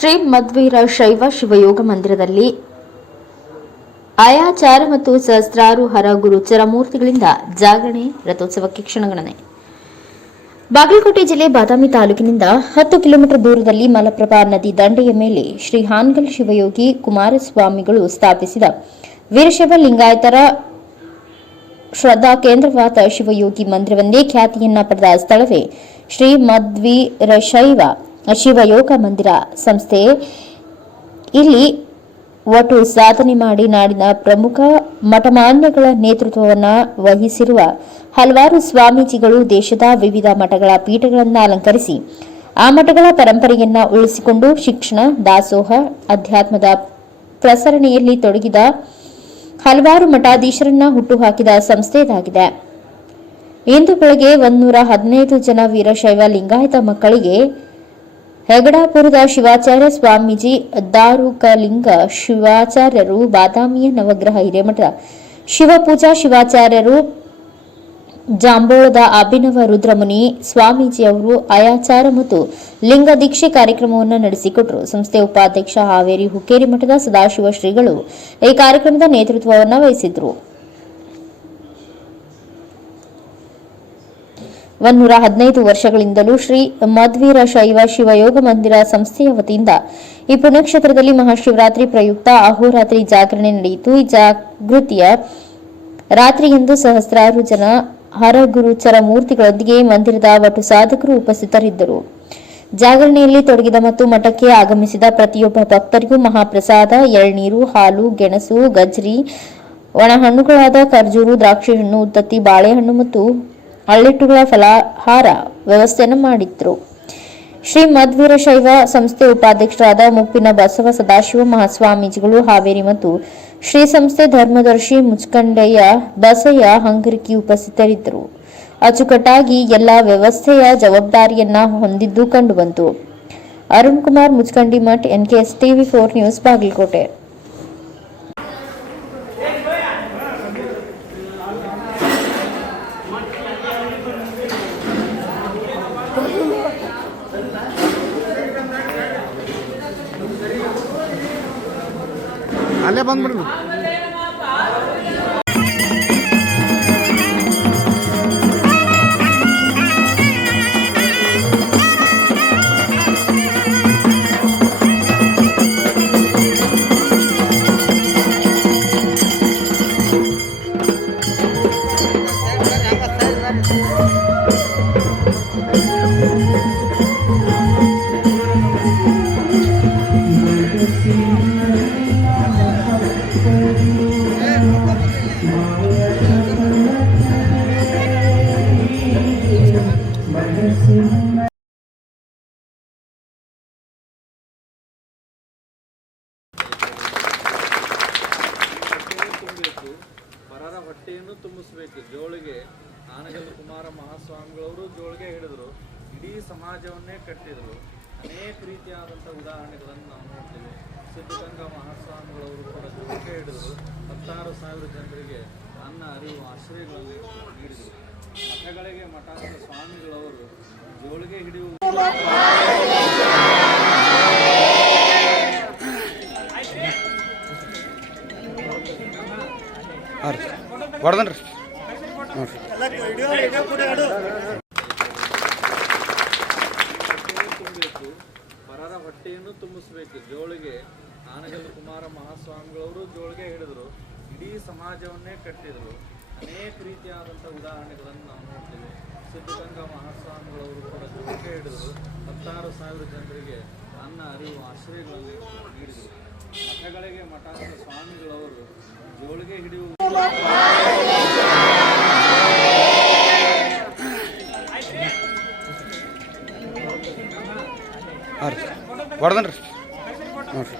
ಶ್ರೀ ಮಧ್ವೀರ ಶೈವ ಶಿವಯೋಗ ಮಂದಿರದಲ್ಲಿ ಆಯಾಚಾರ ಮತ್ತು ಸಹಸ್ರಾರು ಹರ ಗುರು ಚರಮೂರ್ತಿಗಳಿಂದ ಜಾಗರಣೆ, ರಥೋತ್ಸವಕ್ಕೆ ಕ್ಷಣಗಣನೆ. ಬಾಗಲಕೋಟೆ ಜಿಲ್ಲೆ ಬಾದಾಮಿ ತಾಲೂಕಿನಿಂದ ಹತ್ತು ಕಿಲೋಮೀಟರ್ ದೂರದಲ್ಲಿ ಮಲಪ್ರಭಾ ನದಿ ದಂಡೆಯ ಮೇಲೆ ಶ್ರೀ ಹಾನ್ಗಲ್ ಶಿವಯೋಗಿ ಕುಮಾರಸ್ವಾಮಿಗಳು ಸ್ಥಾಪಿಸಿದ ವೀರಶೈವ ಲಿಂಗಾಯತರ ಶ್ರದ್ಧಾ ಕೇಂದ್ರವಾದ ಶಿವಯೋಗಿ ಮಂದಿರವನ್ನೇ ಖ್ಯಾತಿಯನ್ನ ಪಡೆದ ಸ್ಥಳವೇ ಶ್ರೀ ಮಧ್ವೀರಶೈವ ಶಿವಯೋಗ ಮಂದಿರ ಸಂಸ್ಥೆ. ಇಲ್ಲಿ ಒಟ್ಟು ಸಾಧನೆ ಮಾಡಿ ನಾಡಿನ ಪ್ರಮುಖ ಮಠಮಾನ್ಯಗಳ ನೇತೃತ್ವವನ್ನು ವಹಿಸಿರುವ ಹಲವಾರು ಸ್ವಾಮೀಜಿಗಳು ದೇಶದ ವಿವಿಧ ಮಠಗಳ ಪೀಠಗಳನ್ನು ಅಲಂಕರಿಸಿ ಆ ಮಠಗಳ ಪರಂಪರೆಯನ್ನ ಉಳಿಸಿಕೊಂಡು ಶಿಕ್ಷಣ, ದಾಸೋಹ, ಅಧ್ಯಾತ್ಮದ ಪ್ರಸರಣೆಯಲ್ಲಿ ತೊಡಗಿದ ಹಲವಾರು ಮಠಾಧೀಶರನ್ನ ಹುಟ್ಟುಹಾಕಿದ ಸಂಸ್ಥೆ ಇದಾಗಿದೆ ಇಂದು ಬೆಳಗ್ಗೆ ಒಂದೂರ ಹದಿನೈದು ಜನ ವೀರಶೈವ ಲಿಂಗಾಯತ ಮಕ್ಕಳಿಗೆ ಹೆಗಡಾಪುರದ ಶಿವಾಚಾರ್ಯ ಸ್ವಾಮೀಜಿ ದಾರುಕಲಿಂಗ ಶಿವಾಚಾರ್ಯರು ಬಾದಾಮಿಯ ನವಗ್ರಹ ಹಿರೇಮಠ. ಶಿವಪೂಜಾ ಶಿವಾಚಾರ್ಯರು ಜಾಂಬೋಳದ ಅಭಿನವ ರುದ್ರಮುನಿ ಸ್ವಾಮೀಜಿ ಅವರು ಆಯಾಚಾರ ಮತ್ತು ಲಿಂಗ ದೀಕ್ಷೆ ಕಾರ್ಯಕ್ರಮವನ್ನು ನಡೆಸಿಕೊಟ್ಟರು ಸಂಸ್ಥೆ ಉಪಾಧ್ಯಕ್ಷ ಹಾವೇರಿ ಹುಕ್ಕೇರಿ ಮಠದ ಸದಾಶಿವ ಶ್ರೀಗಳು ಈ ಕಾರ್ಯಕ್ರಮದ ನೇತೃತ್ವವನ್ನು ವಹಿಸಿದ್ರು. ಒಂದೂರ ಹದಿನೈದು ವರ್ಷಗಳಿಂದಲೂ ಶ್ರೀ ಮಧ್ವೀರ ಶೈವ ಶಿವಯೋಗ ಮಂದಿರ ಸಂಸ್ಥೆಯ ವತಿಯಿಂದ ಈ ಪುಣ್ಯಕ್ಷೇತ್ರದಲ್ಲಿ ಮಹಾಶಿವರಾತ್ರಿ ಪ್ರಯುಕ್ತ ಅಹೋರಾತ್ರಿ ಜಾಗರಣೆ ನಡೆಯಿತು. ಈ ಜಾಗೃತಿಯ ರಾತ್ರಿಯಂದು ಸಹಸ್ರಾರು ಜನ ಹರಗುರುಚರ ಮೂರ್ತಿಗಳೊಂದಿಗೆ ಮಂದಿರದ ಒಟ್ಟು ಸಾಧಕರು ಉಪಸ್ಥಿತರಿದ್ದರು. ಜಾಗರಣೆಯಲ್ಲಿ ತೊಡಗಿದ ಮತ್ತು ಮಠಕ್ಕೆ ಆಗಮಿಸಿದ ಪ್ರತಿಯೊಬ್ಬ ಭಕ್ತರಿಗೂ ಮಹಾಪ್ರಸಾದ, ಎಳ್ನೀರು, ಹಾಲು, ಗೆಣಸು, ಗಜ್ರಿ ಒಣಹಣ್ಣುಗಳಾದ ಖರ್ಜೂರು ದ್ರಾಕ್ಷಿ ಹಣ್ಣು ಉತ್ತತ್ತಿ, ಬಾಳೆಹಣ್ಣು ಮತ್ತು ಹಳ್ಳಿಟ್ಟುಗಳ ಫಲಾಹಾರ ವ್ಯವಸ್ಥೆಯನ್ನು ಮಾಡಿದ್ರು. ಶ್ರೀ ಮಧ್ವೀರ ಶೈವ ಸಂಸ್ಥೆ ಉಪಾಧ್ಯಕ್ಷರಾದ ಮುಪ್ಪಿನ ಬಸವ ಸದಾಶಿವ ಮಹಾಸ್ವಾಮೀಜಿಗಳು, ಹಾವೇರಿ ಮತ್ತು ಶ್ರೀ ಸಂಸ್ಥೆ ಧರ್ಮದರ್ಶಿ ಮುಚ್ಕಂಡಯ್ಯ ಬಸಯ್ಯ ಹಂಗರಿಕಿ ಉಪಸ್ಥಿತರಿದ್ದರು. ಅಚುಕಟ್ಟಾಗಿ ಎಲ್ಲ ವ್ಯವಸ್ಥೆಯ ಜವಾಬ್ದಾರಿಯನ್ನ ಹೊಂದಿದ್ದು ಕಂಡುಬಂತು. Arun Kumar Muchkandi Math S TV four news, Bagalkote. ಅಲ್ಲೇ ಬಂದ್ಬಿಡ್ರಿ. ತುಂಬಬೇಕು ಪರರ ಹೊಟ್ಟೆಯನ್ನು ತುಂಬಿಸ್ಬೇಕು. ಜೋಳಿಗೆ ಆನಗಲ್ ಕುಮಾರ ಮಹಾಸ್ವಾಮಿಗಳವರು ಜೋಳಿಗೆ ಹಿಡಿದ್ರು. ಇಡೀ ಸಮಾಜವನ್ನೇ ಕಟ್ಟಿದರು. ಅನೇಕ ರೀತಿಯಾದಂಥ ಉದಾಹರಣೆಗಳನ್ನು ನಾವು ನೋಡ್ತೀವಿ. ಸಿದ್ಧಗಂಗಾ ಮಹಾಸ್ವಾಮಿಗಳವರು ಕೂಡ ಜೋಳಿಗೆ ಹಿಡಿದ್ರು. ಹತ್ತಾರು ಸಾವಿರ ಜನರಿಗೆ ಅನ್ನ ಅರಿವು ಆಶ್ರಯಗಳನ್ನು ನೀಡಿದರು ಮಠಗಳಿಗೆ ಮಠದ ಸ್ವಾಮಿಗಳವರು ಜೋಳಿಗೆ ಹಿಡಿಯುವ ಹೊಡೆದನ್ರಿ. ತುಂಬಬೇಕು ಪರರ ಹೊಟ್ಟೆಯನ್ನು ತುಂಬಿಸ್ಬೇಕು. ಜೋಳಿಗೆ ಆನಗಲ್ ಕುಮಾರ ಮಹಾಸ್ವಾಮಿಗಳವರು ಜೋಳಿಗೆ ಹಿಡಿದ್ರು. ಇಡೀ ಸಮಾಜವನ್ನೇ ಕಟ್ಟಿದರು. ಅನೇಕ ರೀತಿಯಾದಂಥ ಉದಾಹರಣೆಗಳನ್ನು ನಾವು ನೋಡ್ತೀವಿ. ಸಿದ್ಧಗಂಗಾ ಮಹಾಸ್ವಾಮಿಗಳವರು ಕೂಡ ಜೊತೆ ಹಿಡಿದ್ರು ಹತ್ತಾರು ಸಾವಿರ ಜನರಿಗೆ ಅನ್ನ ಅರಿವು ಆಶ್ರಯಗಳನ್ನು ನೀಡಿದರು. ಮಠಗಳಿಗೆ ಸ್ವಾಮಿಗಳು ಸ್ವಾಮಿಗಳವರು ಜೋಳಿಗೆ ಹಿಡಿಯುವ ಹೊಡೆದನ್ರಿ ನೋಡ್ರಿ.